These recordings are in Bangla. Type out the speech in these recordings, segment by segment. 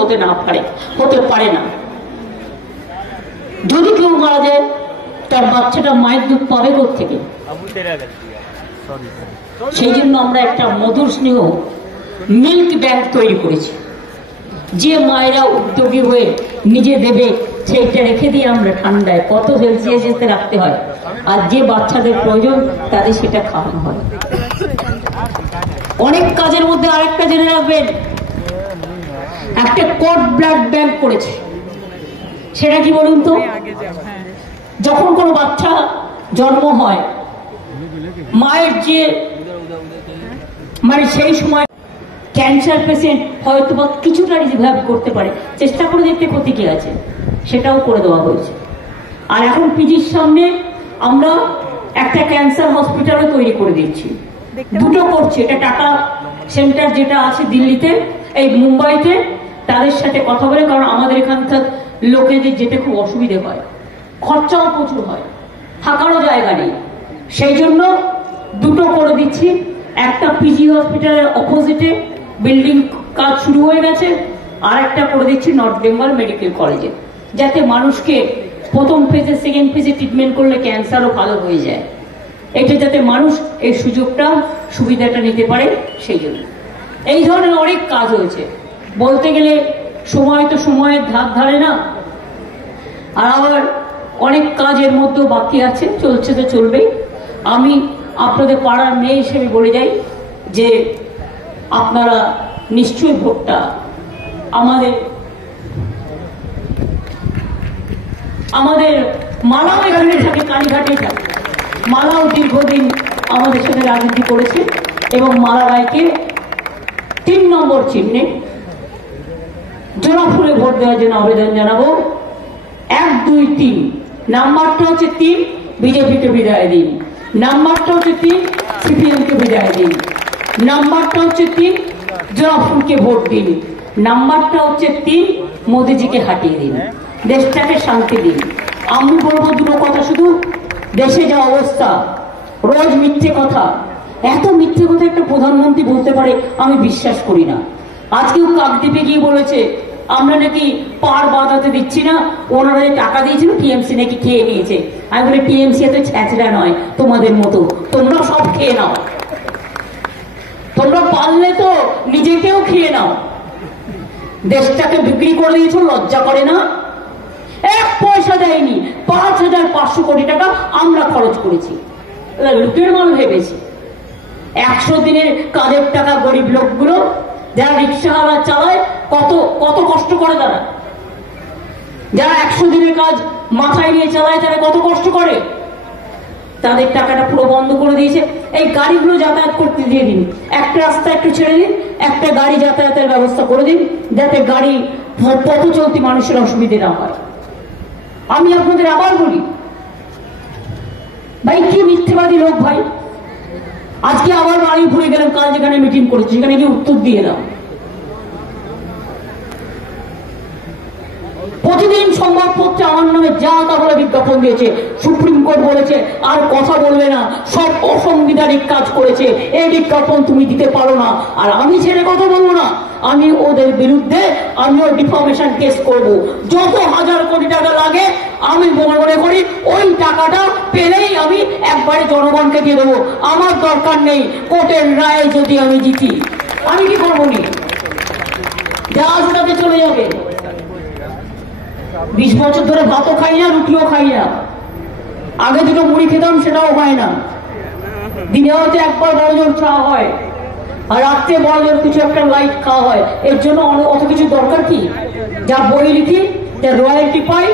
হতে পারে না। যদি কেউ মারা যায় তার বাচ্চাটা মায়ের দুধ পাবে কোত্থেকে? সেই জন্য আমরা একটা মধুর স্নেহ মিল্ক ব্যাংক তৈরি করেছি। যে মায়েরা উদ্যোগী হয়ে নিজে দেবে সেইটা রেখে দিয়ে আমরা ঠান্ডায় কত সেলসিয়াসে রাখতে হয়, আর যে বাচ্চাদের প্রয়োজন তাদের সেটা খাওয়ানো হয়। অনেক কাজের মধ্যে আরেকটা জেনে রাখবেন, একটা কড ব্লাড ব্যাংক করেছে। সেটা কি বলুন তো? যখন কোনো বাচ্চা জন্ম হয়, মায়ের যে মানে সেই সময় ক্যান্সার পেশেন্ট হয়তো বা কিছুটা রিভাইভ করতে পারে, চেষ্টা করে দেখতে ক্ষতি কি আছে, সেটাও করে দেওয়া হয়েছে। আর এখন পিজির সামনে আমরা একটা ক্যান্সার হসপিটালও তৈরি করে দিচ্ছি, দুটো করছি। এটা টাটা সেন্টার যেটা আছে দিল্লিতে, এই মুম্বাইতে, তাদের সাথে কথা বলে, কারণ আমাদের এখানকার লোকেদের যেতে খুব অসুবিধে হয়, খরচাও প্রচুর হয়, থাকারও জায়গা নেই। সেই জন্য দুটো করে দিচ্ছি। একটা পিজি হসপিটালের অপোজিটে বিল্ডিং কাজ শুরু হয়ে গেছে, আর একটা করে দিচ্ছি নর্থ বেঙ্গল মেডিকেল কলেজে, যাতে মানুষকে প্রথম ফেজে সেকেন্ড ফেজে ট্রিটমেন্ট করলে ক্যান্সারও ভালো হয়ে যায়। এটা যাতে মানুষ এই সুযোগটা সুবিধাটা নিতে পারে, সেই জন্য এই ধরনের অনেক কাজ হয়েছে। বলতে গেলে সময় তো সময়ের ধার ধারে না, আর আবার অনেক কাজের মধ্যেও বাকি আছে, চলছে তো চলবেই। আমি আপনাদের পাড়ার মেয়ে হিসেবে বলে যাই যে আপনারা নিশ্চয়ই ভোটটা আমাদের মালাও এখানে থাকে, কালীঘাটেই থাকে। মালাও দীর্ঘদিন আমাদের সাথে রাজনীতি করেছে, এবং মালা রায়কে 3 নম্বর চিহ্নে জোড়া ফুলে ভোট দেওয়ার জন্য আবেদন জানাবো। 1, 2, 3 নাম্বারটা হচ্ছে 3, বিজেপিকে বিদায় দিন। নাম্বারটা হচ্ছে 3, সিপিএমকে বিদায় দিন। নাম্বারটা হচ্ছে 3, জোড়া ফুলকে ভোট দিন। নাম্বারটা হচ্ছে 3, মোদিজিকে হাঁটিয়ে দিন, দেশটাকে শান্তি দিন। আমি বলবো দুটো কথা শুধু, দেশে যা অবস্থা, রোজ মিথ্যে কথা, এত মিথ্যে কথা একটা প্রধানমন্ত্রী বলতে পারে আমি বিশ্বাস করি না। আজকেও কাকদ্বীপে গিয়ে বলেছে আমরা নাকি পার বাঁধাতে দিচ্ছি না, ওনারা যে টাকা দিয়েছিল টিএমসি নাকি খেয়ে নিয়েছে। আমি বলি টিএমসি এত ছ্যাঁচড়া নয় তোমাদের মতো, তোমরা সব খেয়ে নাও, তোমরা পারলে তো নিজেকেও খেয়ে নাও। দেশটাকে বিক্রি করে দিয়েছ, লজ্জা করে না? 1 পয়সা দেয়নি, 5,500 কোটি টাকা আমরা খরচ করেছি, লুটের মাল ভেবেছি। 100 দিনের কাজের টাকা গরিব লোকগুলো যারা রিক্সাওয়ালা চালায়, কত কত কষ্ট করে তারা, যারা 100 দিনের কাজ মাথায় নিয়ে চালায় তারা কত কষ্ট করে, তাদের টাকাটা পুরো বন্ধ করে দিয়েছে। এই গাড়িগুলো যাতায়াত করতে দিয়ে দিন, একটা রাস্তা একটু ছেড়ে দিন, একটা গাড়ি যাতায়াতের ব্যবস্থা করে দিন, যাতে গাড়ি পথ চলতি মানুষের অসুবিধে না হয়। আমি আপনাদের আবার বলি, ভাই কি মিথ্যেবাদী লোক ভাই। আজকে আবার বাড়ি ঘুরে গেলাম, কাল যেখানে মিটিং করেছি সেখানে গিয়ে উত্তর দিয়ে দাও। প্রতিদিন সংবাদপত্রে আমার নামে যা তা বলে বিজ্ঞাপন দিয়েছে, সুপ্রিম কোর্ট বলেছে আর কথা বলবে না, সব অসাংবিধানিক কাজ করেছে, এই বিজ্ঞাপন তুমি দিতে পারো না। আর আমি ছেড়ে কথা বলবো না, আমি ওদের বিরুদ্ধে আমিও ডিফামেশন কেস করব। যত 1000 কোটি টাকা লাগে আমি মনে করি ওই টাকাটা পেলেই আমি একবারে জনগণকে দিয়ে দেবো। আমার দরকার নেই কোর্টের রায়ে যদি আমি জিতি, আমি কি করবো নি, যা আছে তাতে চলে যাবে। 20 বছর ধরে ভাতও খাই না, রুটিও খাই না। আগে দুটো মুড়ি খেতাম, সেটাও হয় না। দিনে হয়তো একবার বড় জোর খাওয়া হয়, আর রাত্রে বড় জোর কিছু একটা লাইট খাওয়া হয়। এর জন্য অত কিছু দরকার কি? যা বই লিখি, যা রয়্যালটি পাই,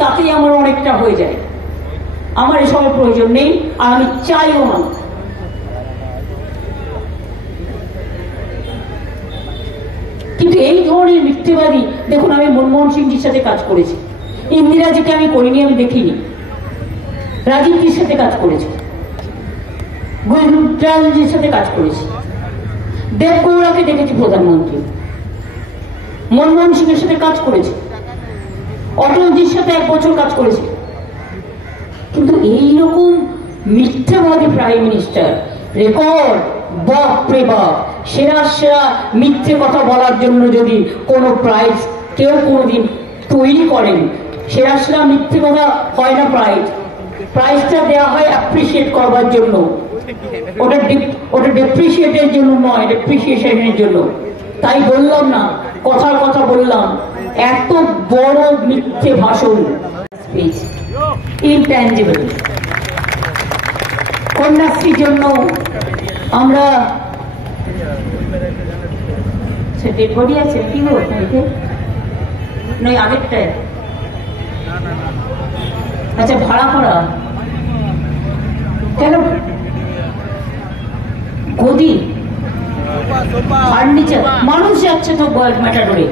তাতেই আমার অনেকটা হয়ে যায়। আমার এসবের প্রয়োজন নেই, আর আমি চাইও না। কিন্তু এই ধরনের মিথ্যেবাদী, দেখুন আমি মনমোহন সিংজির সাথে কাজ করেছি, ইন্দিরাজিকে আমি করিনি, আমি দেখিনি। রাজীবজির সাথে কাজ করেছি, গুজরালজির সাথে কাজ করেছি, দেবগৌড়াকে দেখেছি প্রধানমন্ত্রী, মনমোহন সিং এর সাথে কাজ করেছি, অটলজির সাথে 1 বছর কাজ করেছি। কিন্তু এইরকম মিথ্যাবাদী প্রাইম মিনিস্টার রেকর্ড, বাপ রে বাপ। সেরা সেরা মিথ্যে কথা বলার জন্য যদি কোনো প্রাইজ কেউ কোনোদিন তৈরি করেন, সেরা সেরা মিথ্যে কথা হয় না প্রাইজটা দেওয়া হয় অ্যাপ্রিসিয়েট করবার জন্য, ওটা ডেপ্রিসিয়েটের জন্য নয়, ডেপ্রিসিয়েশনের জন্য। তাই বললাম না, কথার কথা বললাম, এত বড় মিথ্যে ভাষণ ইনট্যাঞ্জিবল। কন্যাশ্রীর জন্য আমরা ডেড বডি আছে কি গো নয় আগেরটায়, আচ্ছা ভাড়া করা কেন গদি ফার্নিচার মানুষ যাচ্ছে তো ম্যাটাডোরে।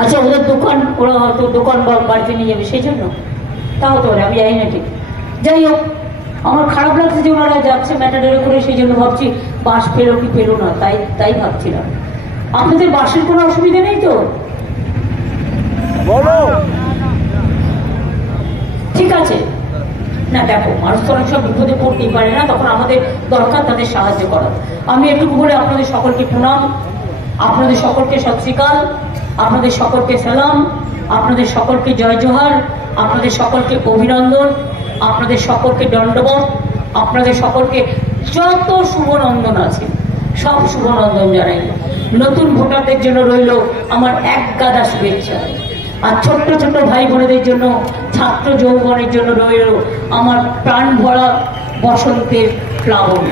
আচ্ছা ওদের দোকান, ওরা হয়তো দোকান বাড়িতে নিয়ে যাবে সেই জন্য, তা হতে পারে, আমি জানি না ঠিক। যাই হোক, আমার খারাপ লাগছে যে ওনারা যাচ্ছে ম্যাটাডোরে করে, সেই জন্য ভাবছি বাস পেলো কি পেলো না, তাই ভাবছিলাম। আপনাদের বাসের কোনো অসুবিধা নেই তো? ঠিক আছে না, দেখো মানুষ তো অনেক সব বিপদে পড়তেই পারে না, তখন আমাদের দরকার তাদের সাহায্য করা। আমি একটু বলে আপনাদের সকলকে প্রণাম, আপনাদের সকলকে সত শ্রী আকাল, আপনাদের সকলকে সালাম, আপনাদের সকলকে জয় জোহার, আপনাদের সকলকে অভিনন্দন, আপনাদের সকলকে দণ্ডবত, আপনাদের সকলকে যত শুভনন্দন আছে সব শুভনন্দন জানাই। নতুন ভোটারদের জন্য রইল আমার এক গাদা শুভেচ্ছা, আর ছোট্ট ছোট্ট ভাই বোনেদের জন্য, ছাত্র যৌবনের জন্য রইল আমার প্রাণ ভরা বসন্তের প্লাবন।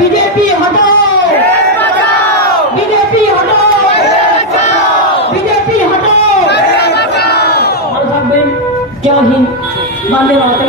বিজেপি হটাও, বিজেপি হটাও, বিজেপি হটাও। ভালো থাকবেন, জয় হিন্দ, বন্দে মাতরম।